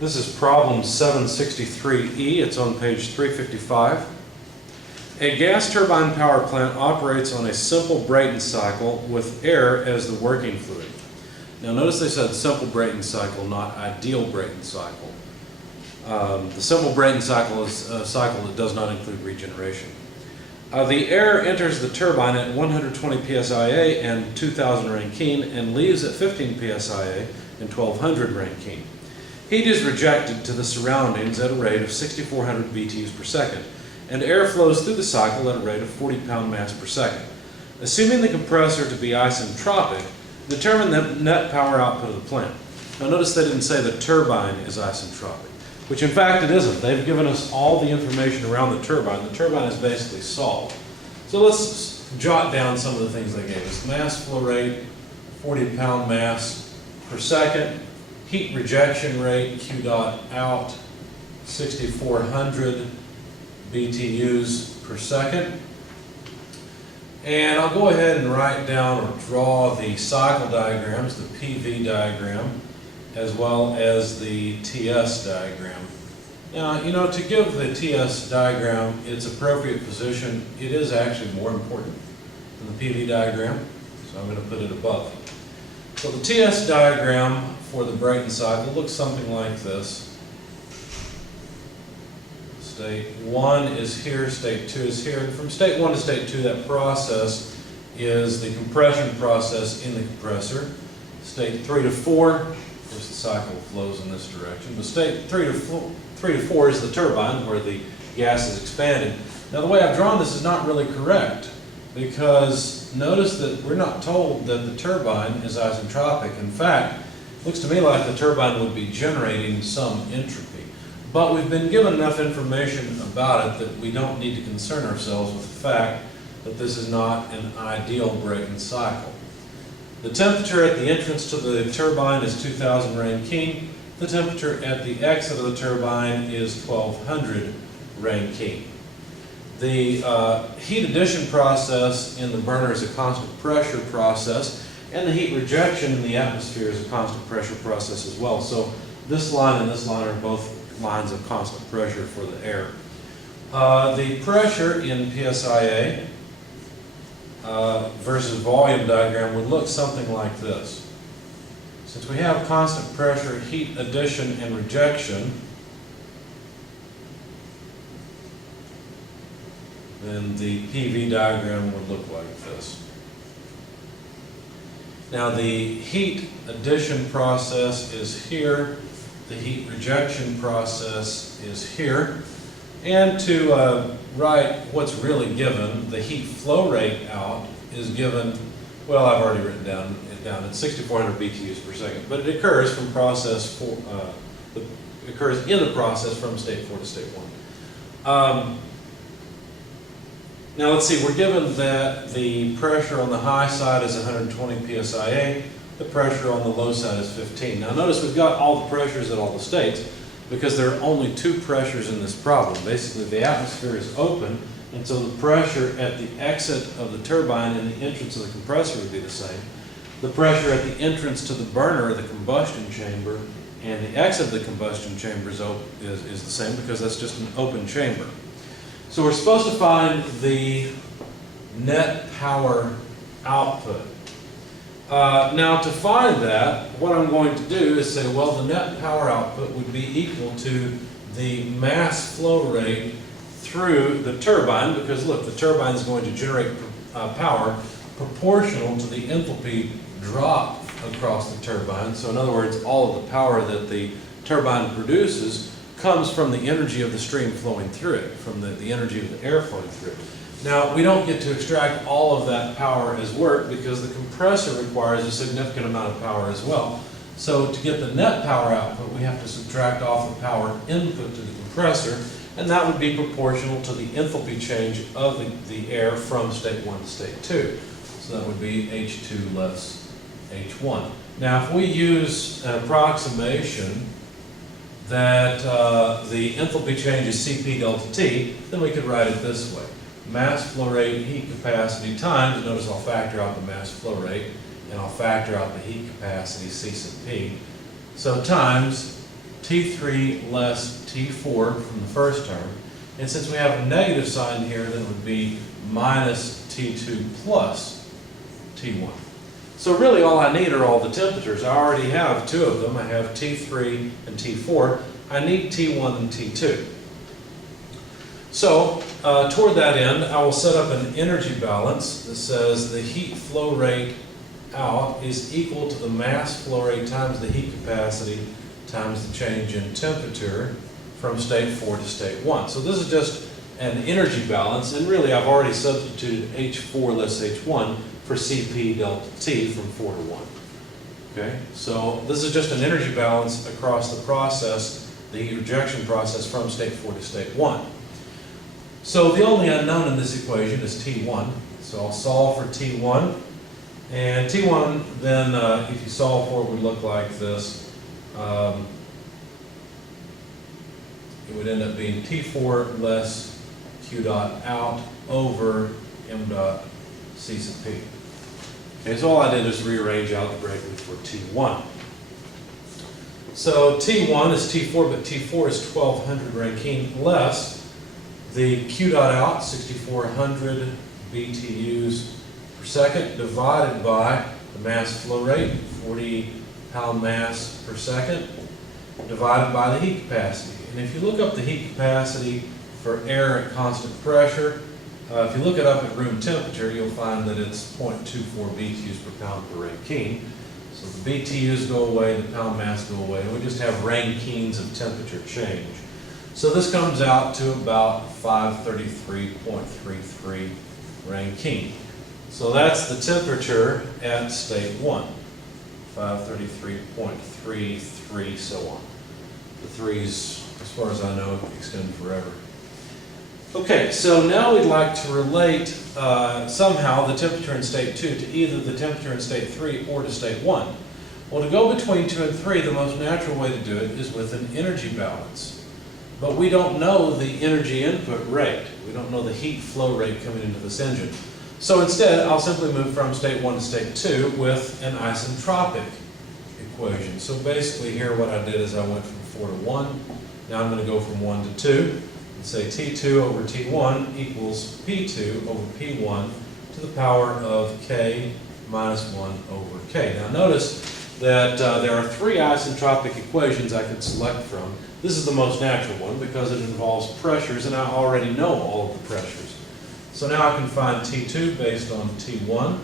This is problem 763E. It's on page 355. A gas turbine power plant operates on a simple Brayton cycle with air as the working fluid. Now notice they said simple Brayton cycle, not ideal Brayton cycle. The simple Brayton cycle is a cycle that does not include regeneration. The air enters the turbine at 120 psia and 2000 Rankine and leaves at 15 psia and 1200 Rankine. Heat is rejected to the surroundings at a rate of 6400 BTUs per second, and air flows through the cycle at a rate of 40 pound-mass per second. Assuming the compressor to be isentropic, determine the net power output of the plant. Now notice they didn't say the turbine is isentropic, which in fact it isn't. They've given us all the information around the turbine. The turbine is basically solved. So let's jot down some of the things they gave us. Mass flow rate, 40 pound-mass per second. Heat rejection rate, Q dot out, 6400 BTUs per second. And I'll go ahead and write down or draw the cycle diagrams, the PV diagram, as well as the TS diagram. Now, you know, to give the TS diagram its appropriate position, it is actually more important than the PV diagram, so I'm going to put it above. So the TS diagram for the Brayton cycle looks something like this. State 1 is here, state 2 is here, and from state 1 to state 2 that process is the compression process in the compressor. State 3 to 4, of course the cycle flows in this direction, but state 3 to 4 is the turbine where the gas is expanded. Now the way I've drawn this is not really correct, because notice that we're not told that the turbine is isentropic. In fact, it looks to me like the turbine would be generating some entropy. But we've been given enough information about it that we don't need to concern ourselves with the fact that this is not an ideal Brayton cycle. The temperature at the entrance to the turbine is 2000 Rankine. The temperature at the exit of the turbine is 1200 Rankine. The heat addition process in the burner is a constant pressure process, and the heat rejection in the atmosphere is a constant pressure process as well. So this line and this line are both lines of constant pressure for the air. The pressure in PSIA versus volume diagram would look something like this. Since we have constant pressure, heat addition, and rejection, then the PV diagram would look like this. Now the heat addition process is here, the heat rejection process is here, and to write what's really given, the heat flow rate out is given, well, I've already written it down at 6400 BTUs per second, but it occurs from process 4, it occurs in the process from state 4 to state 1. Now let's see, we're given that the pressure on the high side is 120 psia, the pressure on the low side is 15. Now notice we've got all the pressures at all the states because there are only two pressures in this problem. Basically the atmosphere is open, and so the pressure at the exit of the turbine and the entrance of the compressor would be the same. The pressure at the entrance to the burner or the combustion chamber and the exit of the combustion chamber is the same because that's just an open chamber. So we're supposed to find the net power output. Now to find that, what I'm going to do is say, well, the net power output would be equal to the mass flow rate through the turbine, because look, the turbine is going to generate power proportional to the enthalpy drop across the turbine. So in other words, all of the power that the turbine produces comes from the energy of the stream flowing through it, from the energy of the air flowing through it. Now, we don't get to extract all of that power as work because the compressor requires a significant amount of power as well. So to get the net power output, we have to subtract off the power input to the compressor, and that would be proportional to the enthalpy change of the air from state 1 to state 2. So that would be H2 less H1. Now, if we use an approximation that the enthalpy change is Cp delta T, then we could write it this way. Mass flow rate, heat capacity times, notice I'll factor out the mass flow rate, and I'll factor out the heat capacity, C sub P. So times T3 less T4 from the first term. And since we have a negative sign here, then it would be minus T2 plus T1. So really all I need are all the temperatures. I already have two of them. I have T3 and T4. I need T1 and T2. So toward that end, I will set up an energy balance that says the heat flow rate out is equal to the mass flow rate times the heat capacity times the change in temperature from state 4 to state 1. So this is just an energy balance, and really I've already substituted H4 less H1 for Cp delta T from 4 to 1. Okay, so this is just an energy balance across the process, the heat rejection process from state 4 to state 1. So the only unknown in this equation is T1. So I'll solve for T1. And T1 then, if you solve for it, would look like this. It would end up being T4 less Q dot out over M dot C sub P. Okay, so all I did is rearrange algebraically for T1. So T1 is T4, but T4 is 1200 Rankine less the Q dot out, 6400 BTUs per second, divided by the mass flow rate, 40 pound mass per second, divided by the heat capacity. And if you look up the heat capacity for air at constant pressure, if you look it up at room temperature, you'll find that it's 0.24 BTUs per pound per Rankine. So the BTUs go away, the pound mass go away, and we just have Rankines of temperature change. So this comes out to about 533.33 Rankine. So that's the temperature at state 1, 533.33, so on. The threes, as far as I know, extend forever. Okay, so now we'd like to relate somehow the temperature in state 2 to either the temperature in state 3 or to state 1. Well, to go between 2 and 3, the most natural way to do it is with an energy balance. But we don't know the energy input rate. We don't know the heat flow rate coming into this engine. So instead, I'll simply move from state 1 to state 2 with an isentropic equation. So basically here what I did is I went from 4 to 1. Now I'm going to go from 1 to 2 and say T2 over T1 equals P2 over P1 to the power of K minus 1 over K. Now notice that there are three isentropic equations I could select from. This is the most natural one because it involves pressures, and I already know all of the pressures. So now I can find T2 based on T1.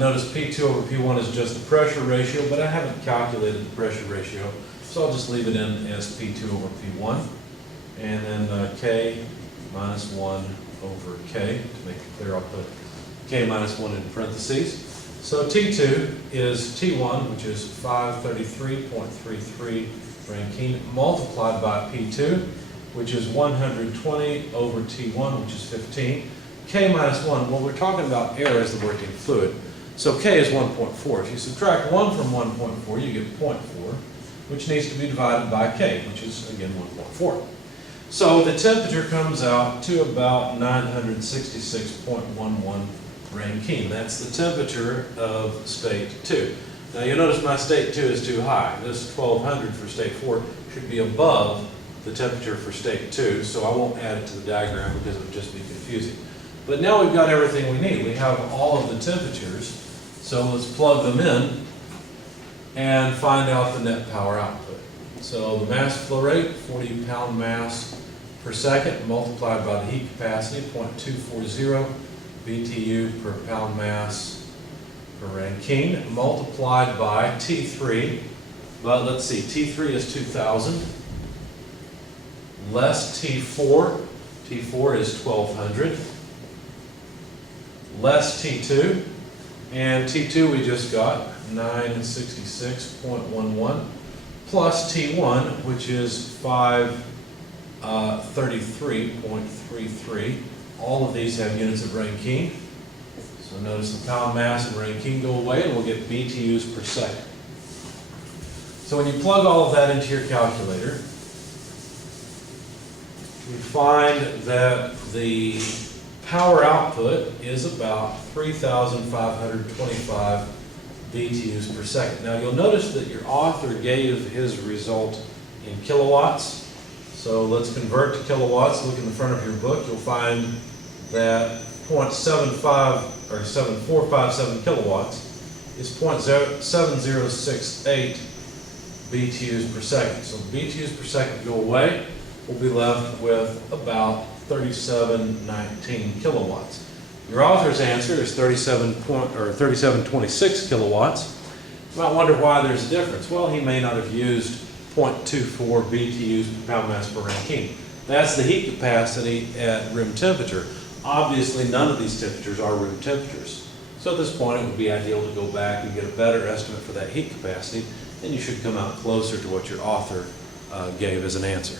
Notice P2 over P1 is just the pressure ratio, but I haven't calculated the pressure ratio, so I'll just leave it in as P2 over P1. And then K minus 1 over K. To make it clear, I'll put K minus 1 in parentheses. So T2 is T1, which is 533.33 Rankine, multiplied by P2, which is 120 over T1, which is 15. K minus 1, well, we're talking about air as the working fluid. So K is 1.4. If you subtract 1 from 1.4, you get 0.4, which needs to be divided by K, which is, again, 1.4. So the temperature comes out to about 966.11 Rankine. That's the temperature of state 2. Now you'll notice my state 2 is too high. This 1200 for state 4 should be above the temperature for state 2, so I won't add it to the diagram because it would just be confusing. But now we've got everything we need. We have all of the temperatures, so let's plug them in and find out the net power output. So the mass flow rate, 40 pound mass per second, multiplied by the heat capacity, 0.240 BTU per pound mass per Rankine, multiplied by T3, but let's see, T3 is 2000, less T4, T4 is 1200, less T2, and T2 we just got, 966.11, plus T1, which is 533.33. All of these have units of Rankine. So notice the pound mass and Rankine go away, and we'll get BTUs per second. So when you plug all of that into your calculator, we find that the power output is about 3,525 BTUs per second. Now you'll notice that your author gave his result in kilowatts. So let's convert to kilowatts. Look in the front of your book. You'll find that 0.75 or 7457 kilowatts is 0.7068 BTUs per second. So BTUs per second go away. We'll be left with about 3719 kilowatts. Your author's answer is 3726 kilowatts. You might wonder why there's a difference. Well, he may not have used 0.24 BTUs per pound mass per Rankine. That's the heat capacity at room temperature. Obviously, none of these temperatures are room temperatures. So at this point, it would be ideal to go back and get a better estimate for that heat capacity, and you should come out closer to what your author gave as an answer.